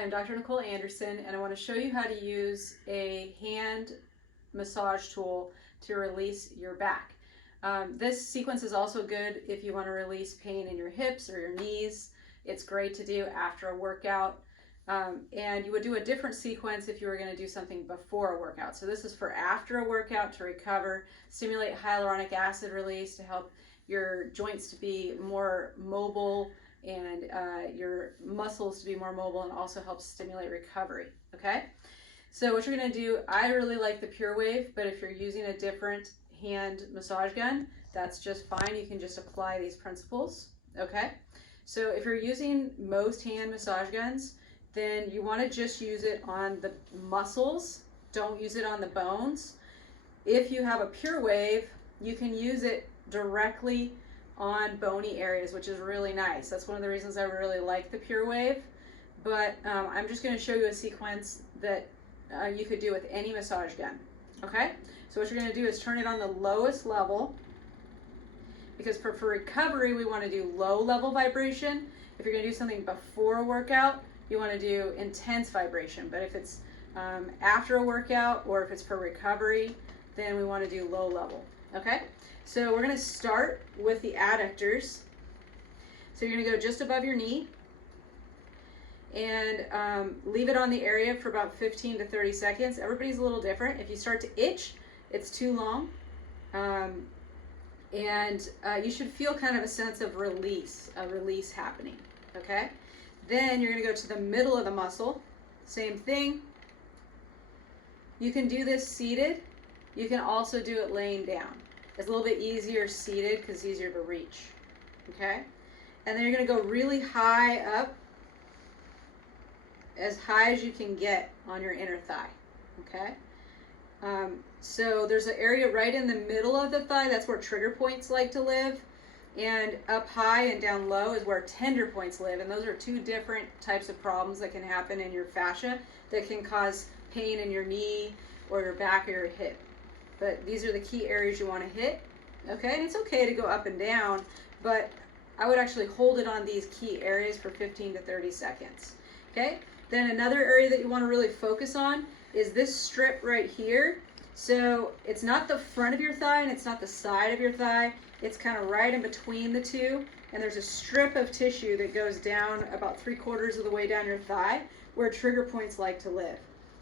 Hi, I'm Dr. Nicole Anderson, and I want to show you how to use a hand massage tool to release your back. This sequence is also good if you want to release pain in your hips or your knees. It's great to do after a workout. And you would do a different sequence if you were going to do something before a workout. So this is for after a workout to recover, stimulate hyaluronic acid release to help your joints to be more mobile and your muscles to be more mobile, and also helps stimulate recovery. Okay, so what you're going to do, I really like the Pure Wave, but if you're using a different hand massage gun, that's just fine. You can just apply these principles. Okay, so if you're using most hand massage guns, then you want to just use it on the muscles. Don't use it on the bones. If you have a Pure Wave, you can use it directly on bony areas, which is really nice. That's one of the reasons I really like the Pure Wave. But I'm just going to show you a sequence that you could do with any massage gun. Okay, so what you're going to do is turn it on the lowest level, because for recovery we want to do low level vibration. If you're going to do something before a workout, you want to do intense vibration. But if it's after a workout or if it's for recovery, then we want to do low level. Okay, so we're going to start with the adductors. So you're going to go just above your knee and leave it on the area for about 15 to 30 seconds. Everybody's a little different. If you start to itch, it's too long. You should feel kind of a sense of release happening. Okay, then you're going to go to the middle of the muscle. Same thing. You can do this seated. You can also do it laying down. It's a little bit easier seated because it's easier to reach. Okay, and then you're going to go really high up, as high as you can get on your inner thigh. Okay, so there's an area right in the middle of the thigh. That's where trigger points like to live. And up high and down low is where tender points live. And those are two different types of problems that can happen in your fascia that can cause pain in your knee or your back or your hip. But these are the key areas you want to hit. Okay, and it's okay to go up and down, but I would actually hold it on these key areas for 15 to 30 seconds. Okay, then another area that you want to really focus on is this strip right here. So it's not the front of your thigh and it's not the side of your thigh. It's kind of right in between the two, and there's a strip of tissue that goes down about 3/4 of the way down your thigh where trigger points like to live.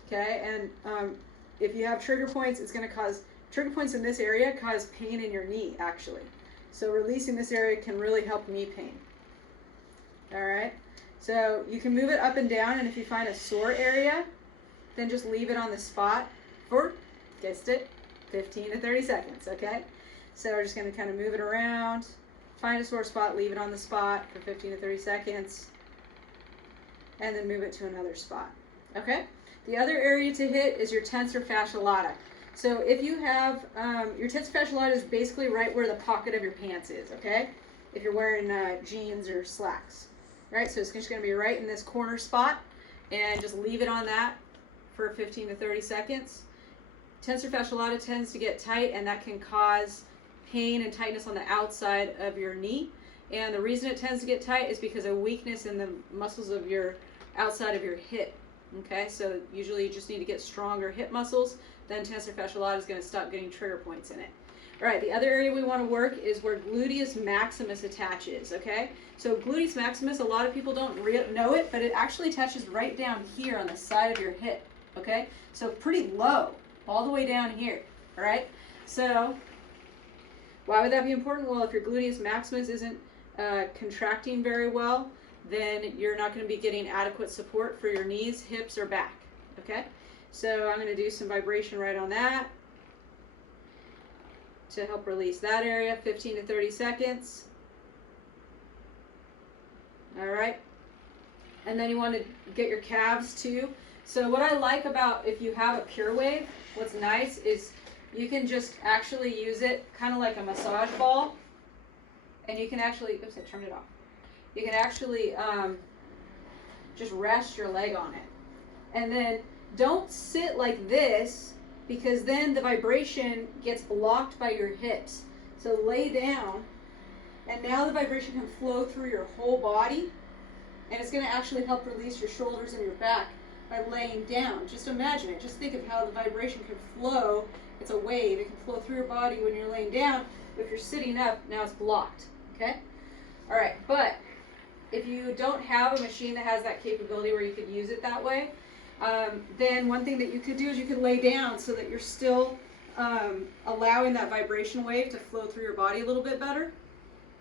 Okay, and if you have trigger points, it's going to cause trigger points in this area cause pain in your knee actually. So releasing this area can really help knee pain. All right, so you can move it up and down, and if you find a sore area, then just leave it on the spot for, guessed it, 15 to 30 seconds. Okay, so we're just going to kind of move it around, find a sore spot, leave it on the spot for 15 to 30 seconds, and then move it to another spot. Okay, the other area to hit is your tensor fasciae lata. So if you have, your tensor fasciae lata is basically right where the pocket of your pants is. Okay, if you're wearing jeans or slacks. Right, so it's just going to be right in this corner spot, and just leave it on that for 15 to 30 seconds. Tensor fasciae lata tends to get tight, and that can cause pain and tightness on the outside of your knee. And the reason it tends to get tight is because of weakness in the muscles of your outside of your hip. Okay, so usually you just need to get stronger hip muscles, then tensor fasciae lata is going to stop getting trigger points in it. All right, the other area we want to work is where gluteus maximus attaches. Okay, so gluteus maximus, a lot of people don't know it, but it actually attaches right down here on the side of your hip. Okay, so pretty low, all the way down here. All right, so why would that be important? Well, if your gluteus maximus isn't contracting very well, then you're not going to be getting adequate support for your knees, hips, or back. Okay, so I'm going to do some vibration right on that to help release that area, 15 to 30 seconds. All right, and then you want to get your calves too. So what I like about, if you have a Pure Wave, what's nice is you can just actually use it kind of like a massage ball, and you can actually, oops, I turned it off. You can actually just rest your leg on it. And then don't sit like this, because then the vibration gets blocked by your hips. So lay down, and now the vibration can flow through your whole body, And it's going to actually help release your shoulders and your back by laying down. Just imagine it. Just think of how the vibration can flow. It's a wave. It can flow through your body when you're laying down. But if you're sitting up, now it's blocked. Okay? All right. But if you don't have a machine that has that capability where you could use it that way, then one thing that you could do is you could lay down so that you're still allowing that vibration wave to flow through your body a little bit better.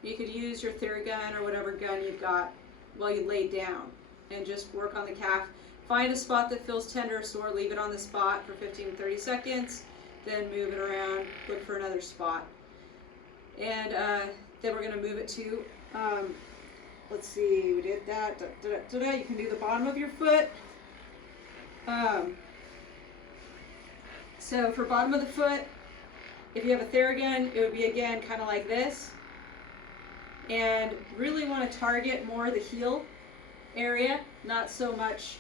You could use your Theragun or whatever gun you've got while you lay down and just work on the calf. Find a spot that feels tender or sore, leave it on the spot for 15 to 30 seconds, then move it around, look for another spot. And then we're going to move it to, let's see, we did that. You can do the bottom of your foot. So for bottom of the foot, if you have a Theragun, it would be again kind of like this. And really want to target more the heel area, not so much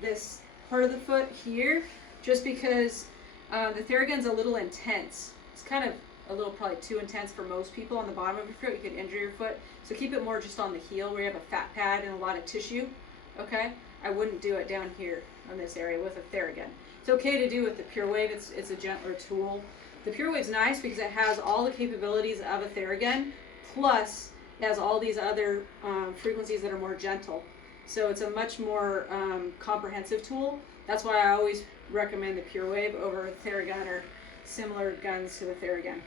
this part of the foot here, just because the Theragun's a little intense. It's kind of a little probably too intense for most people on the bottom of your foot. You could injure your foot. So keep it more just on the heel where you have a fat pad and a lot of tissue. Okay? I wouldn't do it down here on this area with a Theragun. It's okay to do with the Pure Wave. It's a gentler tool. The Pure Wave's nice because it has all the capabilities of a Theragun, plus it has all these other frequencies that are more gentle. So it's a much more comprehensive tool. That's why I always recommend the Pure Wave over a Theragun or similar guns to the Theragun.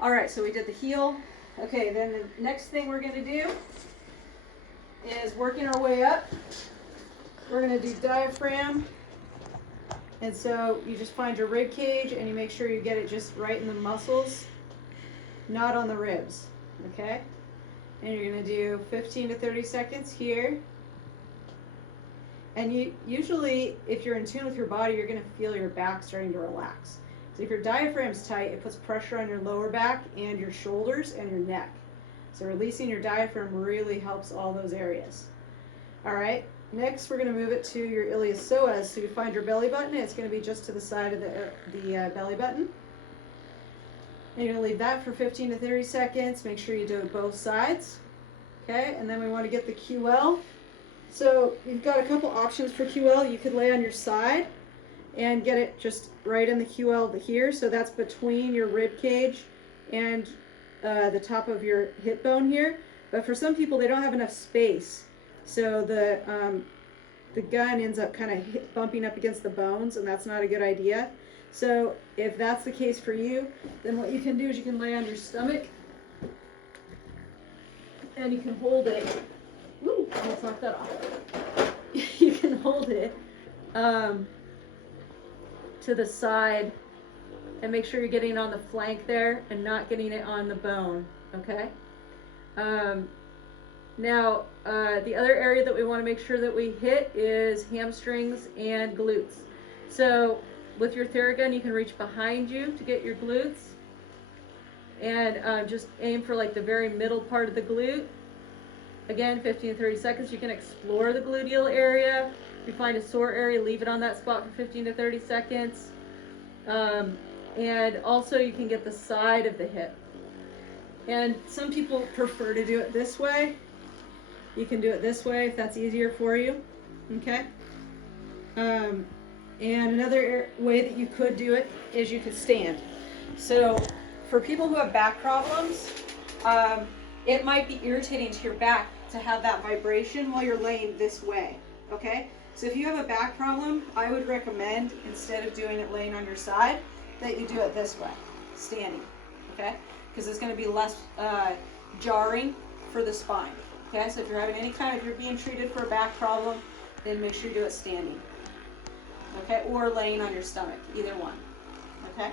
All right, so we did the heel. Okay, then the next thing we're going to do is working our way up. We're going to do diaphragm. And so you just find your rib cage and you make sure you get it just right in the muscles, not on the ribs. Okay? And you're going to do 15 to 30 seconds here. And you usually, if you're in tune with your body, you're going to feel your back starting to relax. So if your diaphragm's tight, it puts pressure on your lower back and your shoulders and your neck. So releasing your diaphragm really helps all those areas. All right, next we're going to move it to your iliopsoas. So you find your belly button. It's going to be just to the side of the belly button. And you're going to leave that for 15 to 30 seconds. Make sure you do it both sides. Okay, and then we want to get the QL. So you've got a couple options for QL. You could lay on your side and get it just right in the QL here. So that's between your rib cage and the top of your hip bone here. But for some people, they don't have enough space. So the gun ends up kind of bumping up against the bones, and that's not a good idea. So if that's the case for you, then what you can do is you can lay on your stomach and you can hold it. Woo, almost knocked that off. You can hold it to the side and make sure you're getting it on the flank there and not getting it on the bone, okay? Now, the other area that we want to make sure that we hit is hamstrings and glutes. So with your Theragun, you can reach behind you to get your glutes and just aim for like the very middle part of the glute. Again, 15 to 30 seconds. You can explore the gluteal area. If you find a sore area, leave it on that spot for 15 to 30 seconds. And also you can get the side of the hip. And some people prefer to do it this way. You can do it this way if that's easier for you. Okay? And another way that you could do it is you could stand. So for people who have back problems, it might be irritating to your back to have that vibration while you're laying this way, okay? So if you have a back problem, I would recommend, instead of doing it laying on your side, that you do it this way, standing, okay? Because it's going to be less jarring for the spine, okay? So if you're having any kind of, if you're being treated for a back problem, then make sure you do it standing, okay? Or laying on your stomach, either one, okay?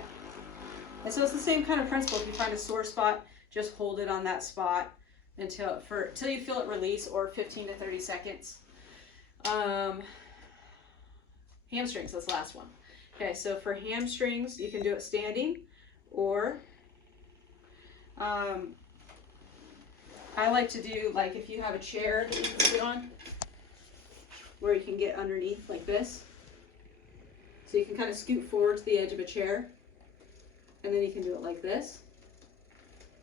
And so it's the same kind of principle. If you find a sore spot, just hold it on that spot until you feel it release, or 15 to 30 seconds. Hamstrings, that's the last one. Okay, so for hamstrings, you can do it standing, or I like to do, like, if you have a chair that you can sit on, where you can get underneath like this. So you can kind of scoot forward to the edge of a chair, and then you can do it like this.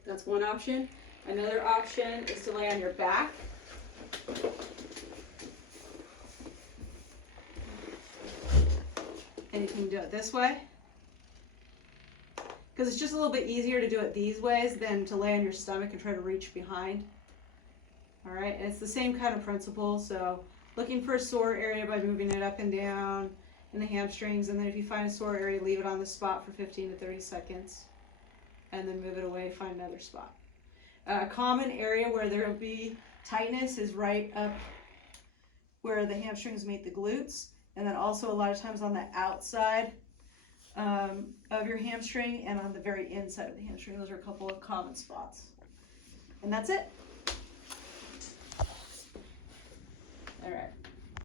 That's one option. Another option is to lay on your back And you can do it this way, because it's just a little bit easier to do it these ways than to lay on your stomach and try to reach behind. All right, and it's the same kind of principle. So looking for a sore area by moving it up and down in the hamstrings, and then if you find a sore area, leave it on the spot for 15 to 30 seconds, and then move it away, find another spot. A common area where there will be tightness is right up where the hamstrings meet the glutes, and then also a lot of times on the outside of your hamstring and on the very inside of the hamstring. Those are a couple of common spots. And that's it. All right.